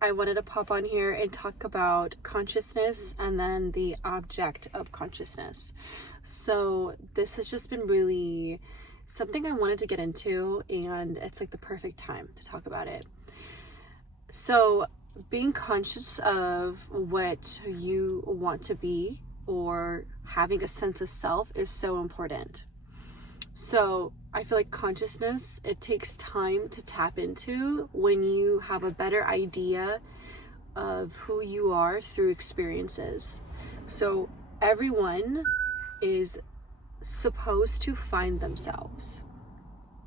I wanted to pop on here and talk about consciousness and then the object of consciousness. So this has just been really something I wanted to get into, and it's like the perfect time to talk about it. So being conscious of what you want to be or having a sense of self is so important. So I feel like consciousness, it takes time to tap into when you have a better idea of who you are through experiences. So everyone is supposed to find themselves.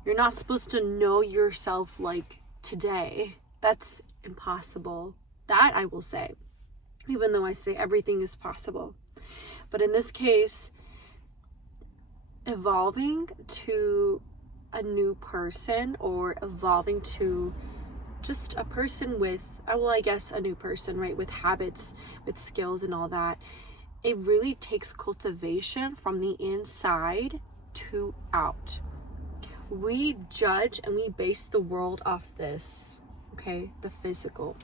You're not supposed to know yourself like today. That's impossible. That I will say, even though I say everything is possible. But in this case, evolving to a new person or evolving to just a person with, I guess a new person, right? With habits, with skills and all that. It really takes cultivation from the inside to out. We judge and we base the world off this, okay? The physical.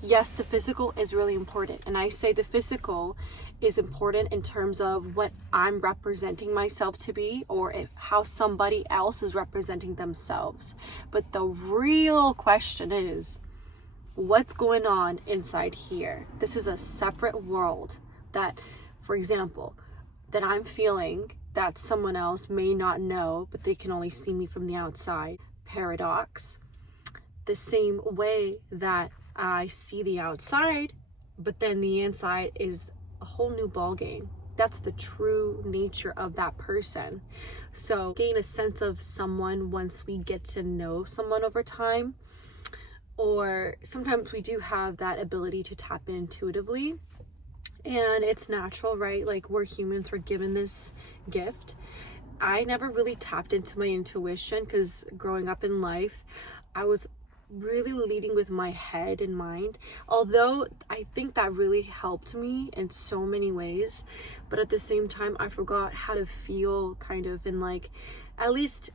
Yes, the physical is really important. And I say the physical is important in terms of what I'm representing myself to be, or how somebody else is representing themselves. But the real question is, what's going on inside here? This is a separate world that, for example, that I'm feeling that someone else may not know, but they can only see me from the outside. Paradox. The same way that I see the outside, but then the inside is a whole new ball game. That's the true nature of that person. So gain a sense of someone once we get to know someone over time, or sometimes we do have that ability to tap in intuitively, and it's natural, right? Like, we're humans, we're given this gift. I never really tapped into my intuition because growing up in life, I was really leading with my head and mind, although I think that really helped me in so many ways. But at the same time, I forgot how to feel, kind of, and like at least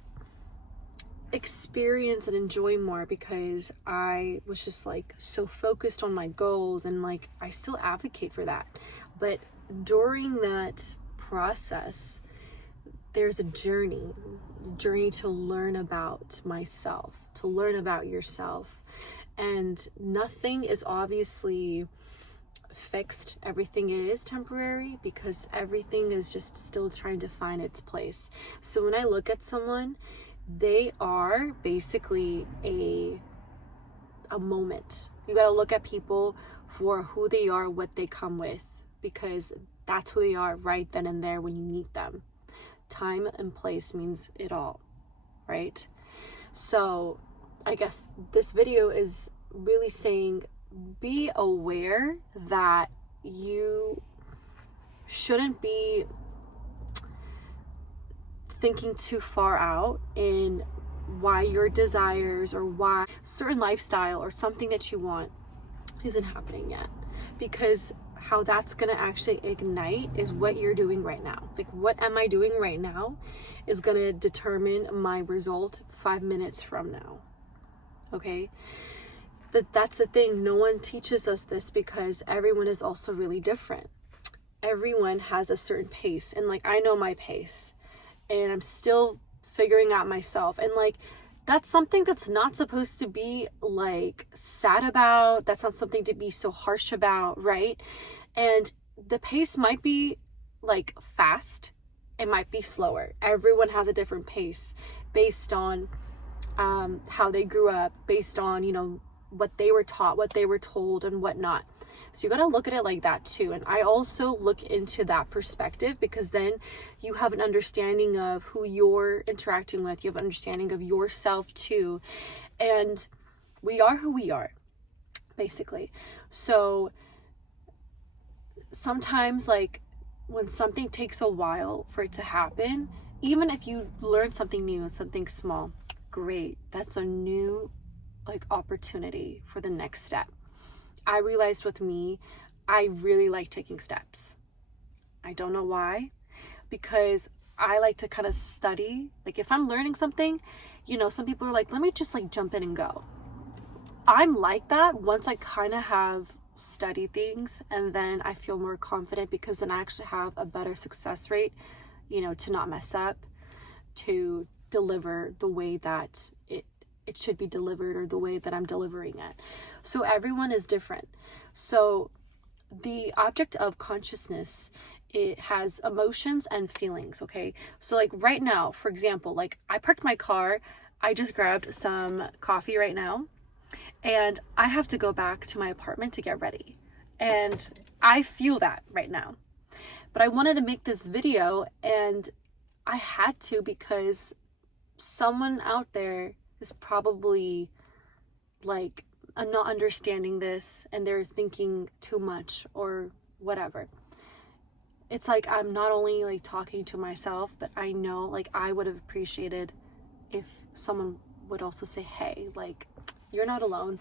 experience and enjoy more, because I was just like so focused on my goals, and like I still advocate for that. But during that process, there's a journey to learn about myself, to learn about yourself. And nothing is obviously fixed. Everything is temporary, because everything is just still trying to find its place. So when I look at someone, they are basically a moment. You got to look at people for who they are, what they come with, because that's who they are right then and there when you meet them. Time and place means it all, right? So I guess this video is really saying, be aware that you shouldn't be thinking too far out in why your desires or why certain lifestyle or something that you want isn't happening yet, because how that's going to actually ignite is what you're doing right now. Like, what am I doing right now is going to determine my result 5 minutes from now. Okay? But that's the thing. No one teaches us this, because everyone is also really different. Everyone has a certain pace. And like, I know my pace, and I'm still figuring out myself. And like, that's something that's not supposed to be like sad about. That's not something to be so harsh about, right? And the pace might be like fast, it might be slower. Everyone has a different pace based on how they grew up, based on, you know, what they were taught, what they were told, and whatnot. So you got to look at it like that too. And I also look into that perspective, because then you have an understanding of who you're interacting with. You have an understanding of yourself too. And we are who we are, basically. So sometimes, like, when something takes a while for it to happen, even if you learn something new and something small, great. That's a new like opportunity for the next step. I realized with me, I really like taking steps. I don't know why, because I like to kind of study. Like, if I'm learning something, you know, some people are like, let me just like jump in and go. I'm like that once I kind of have studied things, and then I feel more confident because then I actually have a better success rate, you know, to not mess up, to deliver the way that it should be delivered, or the way that I'm delivering it. So everyone is different. So the object of consciousness, it has emotions and feelings, okay? So like right now, for example, like I parked my car, I just grabbed some coffee right now, and I have to go back to my apartment to get ready. And I feel that right now. But I wanted to make this video, and I had to because someone out there is probably like not understanding this, and they're thinking too much or whatever. It's like I'm not only like talking to myself, but I know like I would have appreciated if someone would also say, hey, like you're not alone,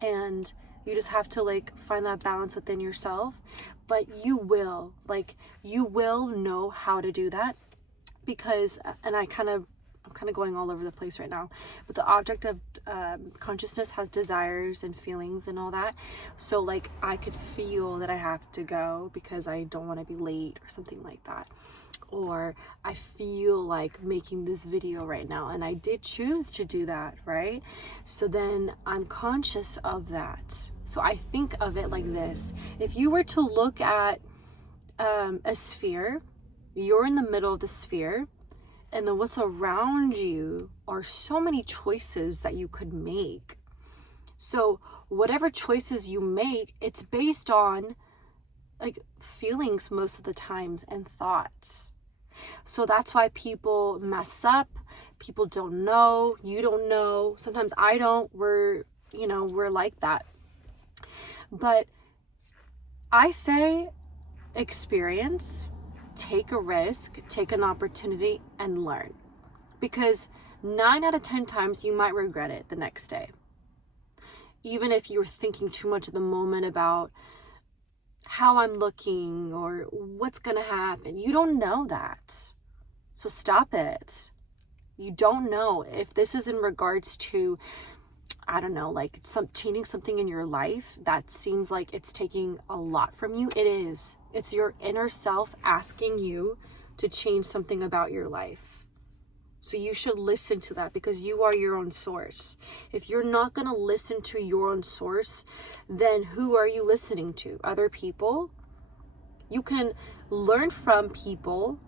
and you just have to like find that balance within yourself. But you will know how to do that, because, and I'm kind of going all over the place right now, but the object of consciousness has desires and feelings and all that. So like I could feel that I have to go because I don't want to be late or something like that, or I feel like making this video right now, and I did choose to do that, right? So then I'm conscious of that. So I think of it like this: if you were to look at a sphere, you're in the middle of the sphere, and then what's around you are so many choices that you could make. So whatever choices you make, it's based on like feelings most of the times and thoughts. So that's why people mess up. People don't know. You don't know. Sometimes I don't. We're like that. But I say experience, take a risk, take an opportunity, and learn. Because 9 out of 10 times you might regret it the next day. Even if you're thinking too much at the moment about how I'm looking or what's gonna happen. You don't know that. So stop it. You don't know. If this is in regards to, I don't know, like changing something in your life that seems like it's taking a lot from you, it is. It's your inner self asking you to change something about your life. So you should listen to that, because you are your own source. If you're not going to listen to your own source, then who are you listening to? Other people? You can learn from people.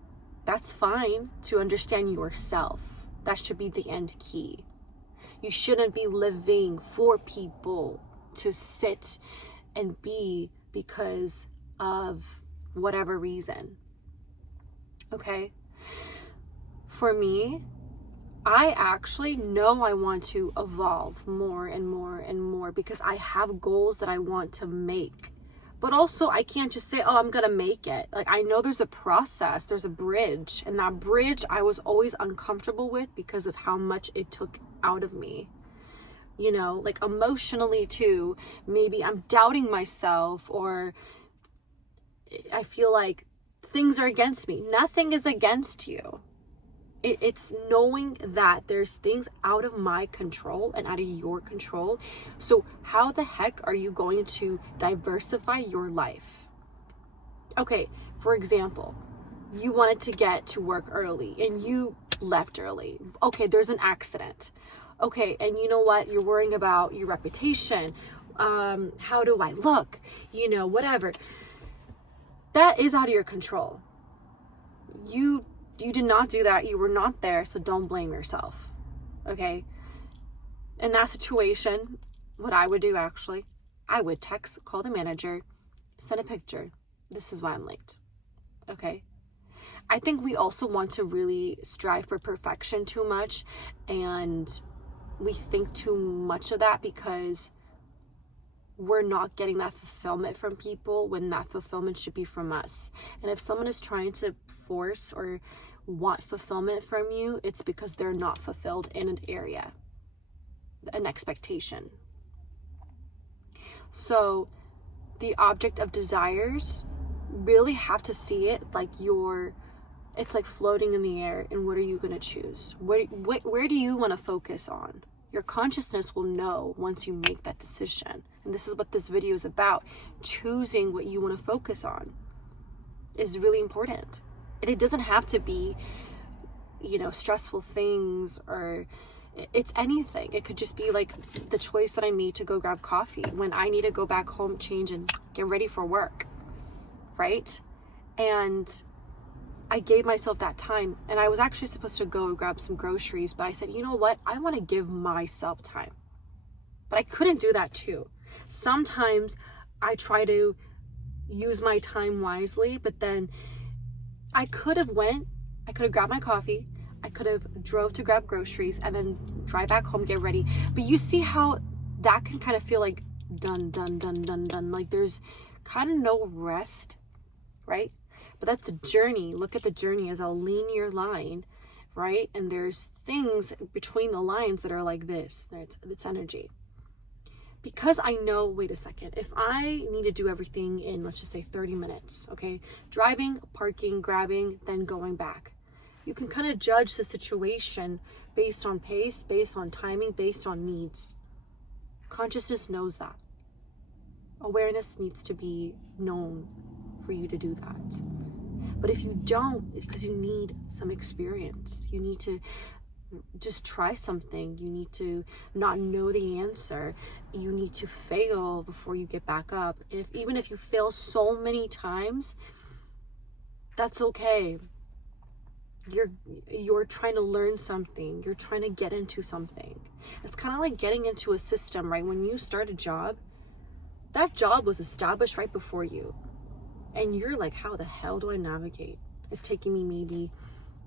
That's fine, to understand yourself. That should be the end key. You shouldn't be living for people to sit and be because of whatever reason. Okay? For me, I actually know I want to evolve more and more and more, because I have goals that I want to make. But also I can't just say, oh, I'm going to make it. Like, I know there's a process, there's a bridge. And that bridge I was always uncomfortable with because of how much it took out of me. You know, like emotionally too. Maybe I'm doubting myself, or I feel like things are against me. Nothing is against you. It's knowing that there's things out of my control and out of your control. So how the heck are you going to diversify your life? Okay, for example, you wanted to get to work early and you left early. Okay, there's an accident. Okay, and you know what? You're worrying about your reputation. How do I look? You know, whatever. That is out of your control. You did not do that. You were not there, so don't blame yourself. Okay? In that situation, what I would do actually, I would call the manager, send a picture. This is why I'm late. Okay? I think we also want to really strive for perfection too much, and we think too much of that because we're not getting that fulfillment from people when that fulfillment should be from us. And if someone is trying to force or want fulfillment from you, it's because they're not fulfilled in an area, an expectation. So the object of desires, really have to see it like it's like floating in the air, and what are you going to choose? Where do you want to focus on? Your consciousness will know once you make that decision. And this is what this video is about. Choosing what you want to focus on is really important. And it doesn't have to be, stressful things, or it's anything. It could just be like the choice that I made to go grab coffee when I need to go back home, change, and get ready for work, right? And I gave myself that time, and I was actually supposed to go grab some groceries, but I said, you know what? I want to give myself time. But I couldn't do that too. Sometimes I try to use my time wisely, but then I could have grabbed my coffee, I could have drove to grab groceries and then drive back home, get ready. But you see how that can kind of feel like done. Like there's kind of no rest, right? But that's a journey. Look at the journey as a linear line, right? And there's things between the lines that are like this. It's energy. Because I know, wait a second, if I need to do everything in, let's just say 30 minutes, okay? Driving, parking, grabbing, then going back. You can kind of judge the situation based on pace, based on timing, based on needs. Consciousness knows that. Awareness needs to be known for you to do that. But if you don't, it's because you need some experience. You need to just try something. You need to not know the answer. You need to fail before you get back up. Even if you fail so many times, that's okay. You're trying to learn something. You're trying to get into something. It's kind of like getting into a system, right? When you start a job, that job was established right before you. And you're like, how the hell do I navigate? It's taking me maybe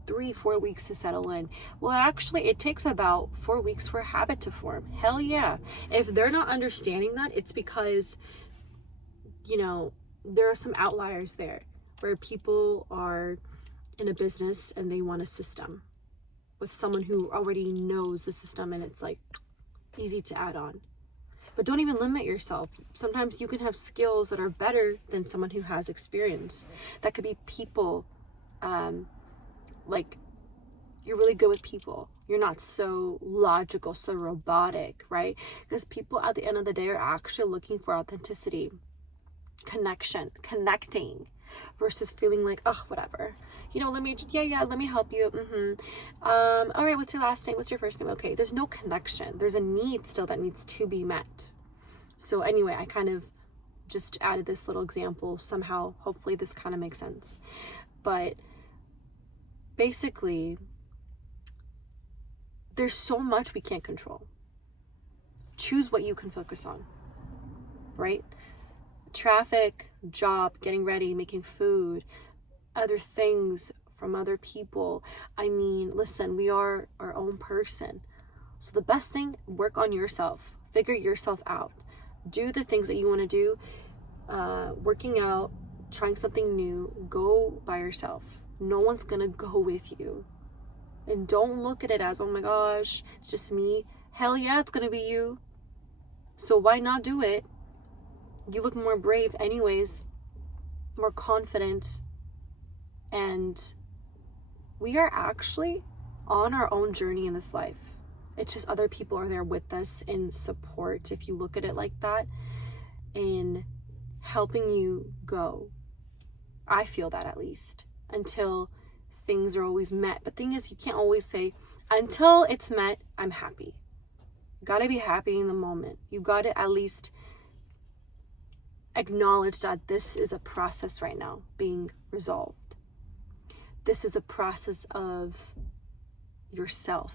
3-4 weeks to settle in. Well, actually, it takes about 4 weeks for a habit to form. Hell yeah. If they're not understanding that, it's because, there are some outliers there where people are in a business and they want a system with someone who already knows the system, and it's like easy to add on. But don't even limit yourself. Sometimes you can have skills that are better than someone who has experience. That could be people. Like, you're really good with people. You're not so logical, so robotic, right? Because people at the end of the day are actually looking for authenticity, connection, connecting, versus feeling like, oh, whatever. Let me help you. All right, what's your last name? What's your first name? Okay, there's no connection. There's a need still that needs to be met. So anyway, I kind of just added this little example somehow. Hopefully this kind of makes sense. But basically, there's so much we can't control. Choose what you can focus on, right? Traffic, job, getting ready, making food, other things from other people. I mean, listen, we are our own person. So the best thing, work on yourself. Figure yourself out. Do the things that you want to do. Working out, trying something new. Go by yourself. No one's going to go with you. And don't look at it as, oh my gosh, it's just me. Hell yeah, it's going to be you. So why not do it? You look more brave anyways, more confident. And we are actually on our own journey in this life. It's just other people are there with us in support, if you look at it like that, in helping you go. I feel that, at least, until things are always met. But thing is, you can't always say, until it's met, I'm happy. You gotta be happy in the moment. You gotta at least acknowledge that this is a process right now being resolved. This is a process of yourself.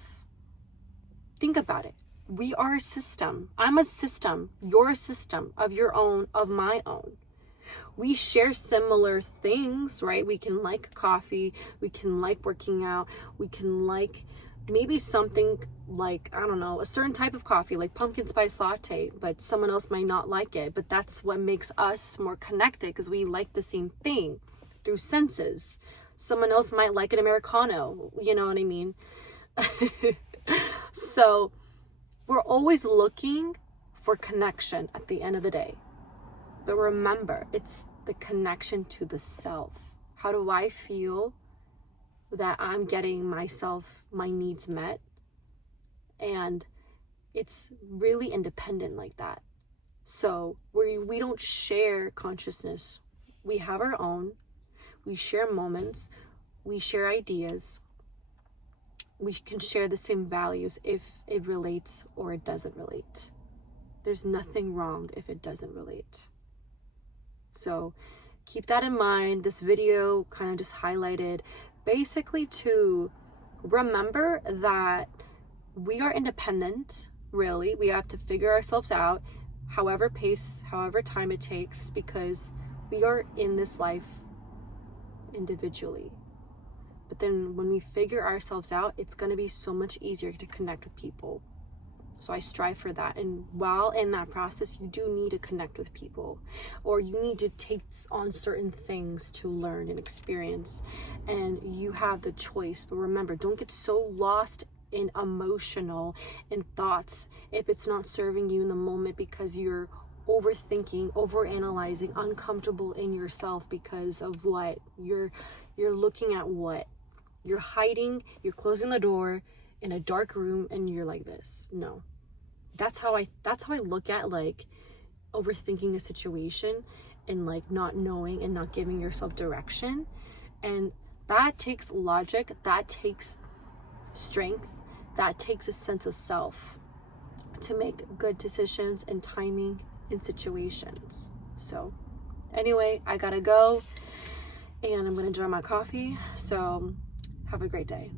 Think about it. We are a system. I'm a system. You're a system of your own, of my own. We share similar things, right? We can like coffee. We can like working out. We can like maybe something like, I don't know, a certain type of coffee, like pumpkin spice latte, but someone else might not like it. But that's what makes us more connected, because we like the same thing through senses. Someone else might like an Americano, you know what I mean? So we're always looking for connection at the end of the day. But remember, it's the connection to the self. How do I feel that I'm getting my needs met? And It's really independent like that. So we don't share consciousness. We have our own. We share moments. We share ideas. We can share the same values if it relates or it doesn't relate. There's nothing wrong if it doesn't relate. So keep that in mind. This video kind of just highlighted basically to remember that we are independent, really. We have to figure ourselves out, however pace, however time it takes, because we are in this life individually. But then when we figure ourselves out, it's going to be so much easier to connect with people. So I strive for that. And while in that process, you do need to connect with people, or you need to take on certain things to learn and experience. And you have the choice. But remember, don't get so lost in emotional and thoughts if it's not serving you in the moment, because you're overthinking, overanalyzing, uncomfortable in yourself because of what you're looking at. What you're hiding, you're closing the door in a dark room and you're like this. No, that's how I look at like overthinking a situation and like not knowing and not giving yourself direction. And that takes logic, that takes strength, that takes a sense of self to make good decisions and timing in situations. So anyway, I gotta go and I'm gonna enjoy my coffee. So have a great day.